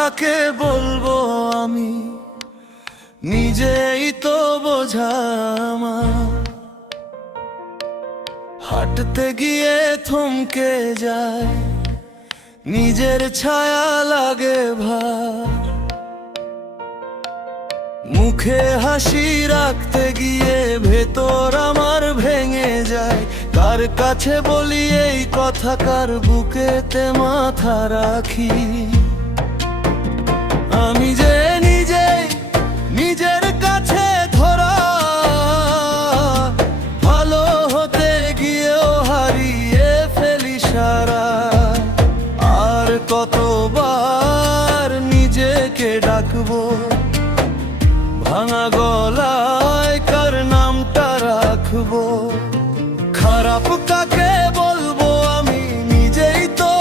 কাকে বলবো আমি, নিজেই তো বোঝা আমার। হাঁটতে গিয়ে থমকে যায়, নিজের ছায়া লাগে ভার। মুখে হাসি রাখতে গিয়ে ভেতর আমার ভেঙে যায়। কার কাছে বলি এই কথা, কার বুকেতে মাথা রাখি? আমি যে নিজের কাছে ধরা, ভালো হতে গিয়েও হারিয়ে ফেলি সারা। আর কতবার নিজেকে ডাকবো, ভাঙা গলায় কার নামটা রাখবো? খারাপ কাকে বলবো আমি, নিজেই তো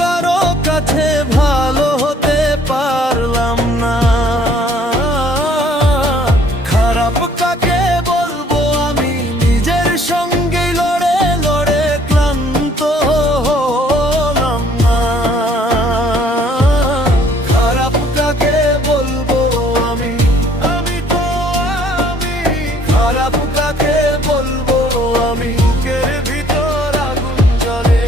কারো কাছে ভালো হতে পারলাম না। খারাপ কাকে বলবো আমি, নিজের সঙ্গে লড়ে লড়ে ক্লান্ত হলাম না। খারাপ কাকে বলবো আমি, খারাপ কাকে বলবো আমি? বুকের ভিতর আগুন জ্বলে।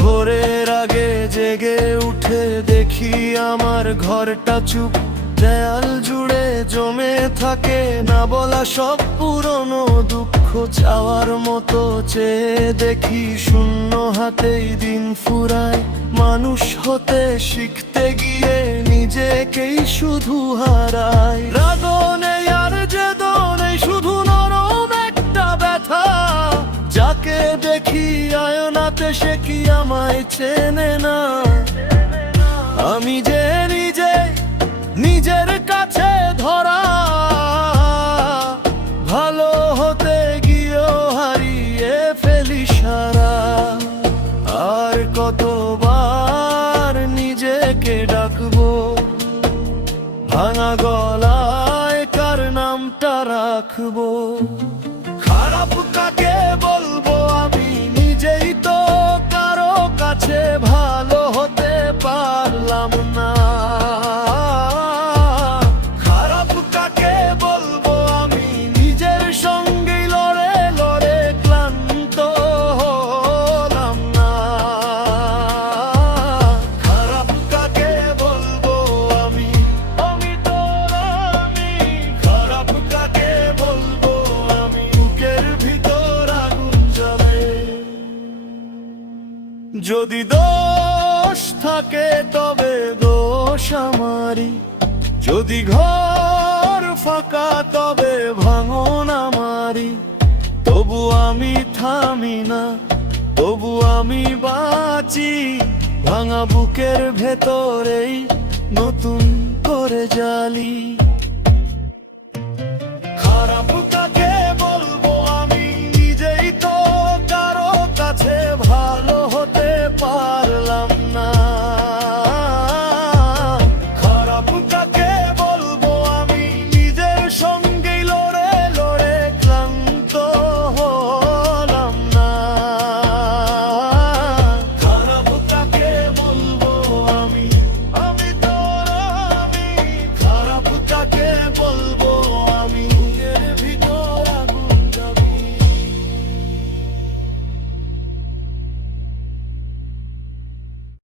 ভোরের আগে জেগে উঠে দেখি আমার ঘরটা চুপ, দেয়াল জুড়ে জমে থাকে না বলা সব পুরনো দুঃখ। চাওয়ার মতো চেয়ে দেখি শূন্য হাতেই দিন ফুরায়। মানুষ হতে শিখতে গিয়ে নিজেকেই শুধু হারাই। রাগনে আর যে দনে শুধু নরম একটা ব্যথা। যাকে দেখি আয়নাতে সে কি আমায় চেনে না? আমি যে নিজের কাছে ধরা, ভালো হতে গিয়েও হারিয়ে ফেলি সারা। আর কতবার নিজেকে ডাকবো, ভাঙা গলায় কার নামটা রাখবো? খারাপ কাকে বলবো আমি, নিজেই তো কারো কাছে ভালো হতে পারলাম না। খারাপ কাকে বলবো আমি, নিজের সঙ্গে লড়ে লড়ে ক্লান্ত হলাম না। খারাপ কাকে বলবো আমি, খারাপ কাকে বলবো আমি? বুকের ভিতর আগুন জ্বলে। যদি দোষ থাকে তবে দোষ আমারই, যদি ঘর ফাঁকা তবে ভাঙন আমারই। তবু আমি থামি না, তবু আমি বাঁচি। ভাঙা বুকের ভেতরেই নতুন করে জ্বালি।